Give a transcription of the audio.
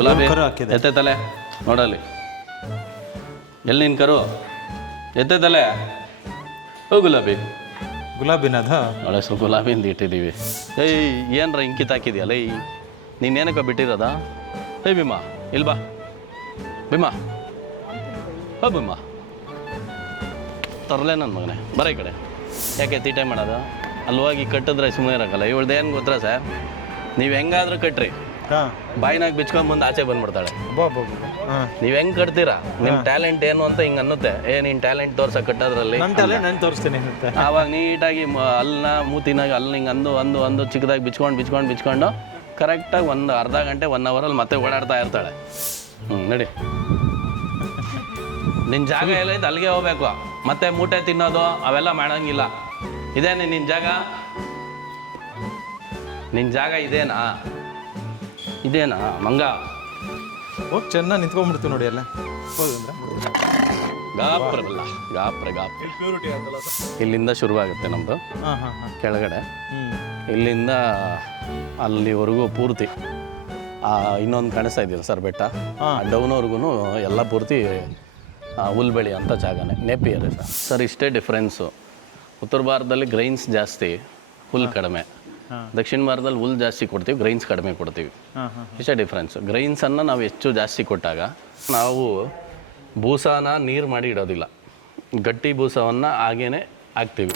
ಗುಲಾಬಿ ಕರು ಹಾಕಿದೆ. ಎತ್ತೈತಲೆ ನೋಡಲ್ಲಿ ಎಲ್ಲಿ ನಿನ್ನ ಕರು ಎತ್ತೈತಲೆ ಓ ಗುಲಾಬಿ ಗುಲಾಬಿನದ ನೋಡ ಸ್ವಲ್ಪ ಗುಲಾಬಿಂದ ಇಟ್ಟಿದ್ದೀವಿ ಏಯ್ ಏನರ ಇಂಕಿತ ಹಾಕಿದ್ಯಲ್ಲ ನೀನು ಏನಕ್ಕ ಬಿಟ್ಟಿರೋದ ಏಯ್ ಭೀಮಾ ಇಲ್ಲಿ ಬಾ ಭೀಮಾ ಹೋ ಭೀಮಾ ತರಲೆ ನನ್ನ ಮಗನೇ ಬರ ಈ ಕಡೆ ಯಾಕೆ ತೀಟೆ ಮಾಡೋದು ಅಲ್ಲಿ ಹೋಗಿ ಕಟ್ಟಿದ್ರೆ ಸುಮ್ಮನೆ ಇರೋಕ್ಕಲ್ಲ ಇವಳ್ದು ಏನು ಗೊತ್ತಾ ಸರ್ ನೀವು ಹೆಂಗಾದ್ರೂ ಕಟ್ರಿ ಹಾಂ ಬಾಯಿನಾಗ ಬಿಚ್ಕೊಂಡು ಮುಂದೆ ಆಚೆ ಬಂದ್ಬಿಡ್ತಾಳೆ ಹಾಂ ನೀವು ಹೆಂಗೆ ಕಟ್ತೀರಾ ನಿಮ್ಮ ಟ್ಯಾಲೆಂಟ್ ಏನು ಅಂತ ಹಿಂಗೆ ಅನ್ನುತ್ತೆ ನೀನು ಟ್ಯಾಲೆಂಟ್ ತೋರ್ಸೋ ಕಟ್ಟೋದ್ರಲ್ಲಿ ನನ್ನ ತಲೆ ನಾನು ತೋರಿಸ್ತೀನಿ ಅಂತ ಆವಾಗ ನೀಟಾಗಿ ಅಲ್ಲನ್ನ ಮೂತಿನಾಗ ಅಲ್ಲಿ ಹಿಂಗೆ ಅಂದು ಚಿಕ್ಕದಾಗಿ ಬಿಚ್ಕೊಂಡು ಕರೆಕ್ಟಾಗಿ ಒಂದು ಅರ್ಧ ಗಂಟೆ 1 ಅವರಲ್ಲಿ ಮತ್ತೆ ಓಡಾಡ್ತಾ ಇರ್ತಾಳೆ ನಡಿ ನಿನ್ನ ಜಾಗ ಎಲ್ಲೈತೆ ಅಲ್ಲಿಗೆ ಹೋಗ್ಬೇಕು ಮತ್ತೆ ಮೂಟೆ ತಿನ್ನೋದು ಅವೆಲ್ಲ ಮಾಡೋಂಗಿಲ್ಲ ಇದೇನೆ ನಿನ್ನ ಜಾಗ ಇದೇನಾ ಮಂಗ ಹೋಗಿ ಚೆನ್ನಾಗಿ ನಿಂತ್ಕೊಂಡ್ಬಿಡ್ತೀವಿ ನೋಡಿ ಎಲ್ಲ ಹೋದಂದ್ರೆ ಗಾಪ್ರೆ ಇಲ್ಲಿಂದ ಶುರುವಾಗುತ್ತೆ ನಮ್ಮದು ಹಾಂ ಹಾಂ ಹಾಂ ಕೆಳಗಡೆ ಇಲ್ಲಿಂದ ಅಲ್ಲಿವರೆಗೂ ಪೂರ್ತಿ ಇನ್ನೊಂದು ಕಾಣಿಸ್ತಾ ಇದೆಯಲ್ಲ ಸರ್ ಬೆಟ್ಟ ಡೌನ್ವರೆಗೂ ಎಲ್ಲ ಪೂರ್ತಿ ಹುಲ್ ಬೆಳೆ ಅಂತ ಜಾಗನೇ ನೇಪಿಯರ್ ಸರ್ ಇಷ್ಟೇ ಡಿಫ್ರೆನ್ಸು ಉತ್ತರ ಭಾರತದಲ್ಲಿ ಗ್ರೈನ್ಸ್ ಜಾಸ್ತಿ ಹುಲ್ ಕಡಿಮೆ ದಕ್ಷಿಣ ಭಾರತದಲ್ಲಿ ಹುಲ್ ಜಾಸ್ತಿ ಕೊಡ್ತೀವಿ ಗ್ರೈನ್ಸ್ ಕಡಿಮೆ ಕೊಡ್ತೀವಿ ಇಷ್ಟೇ ಡಿಫ್ರೆನ್ಸು ಗ್ರೈನ್ಸನ್ನು ನಾವು ಹೆಚ್ಚು ಜಾಸ್ತಿ ಕೊಟ್ಟಾಗ ನಾವು ಬೂಸಾನ ನೀರು ಮಾಡಿ ಇಡೋದಿಲ್ಲ ಗಟ್ಟಿ ಬೂಸವನ್ನು ಹಾಗೇ ಹಾಕ್ತೀವಿ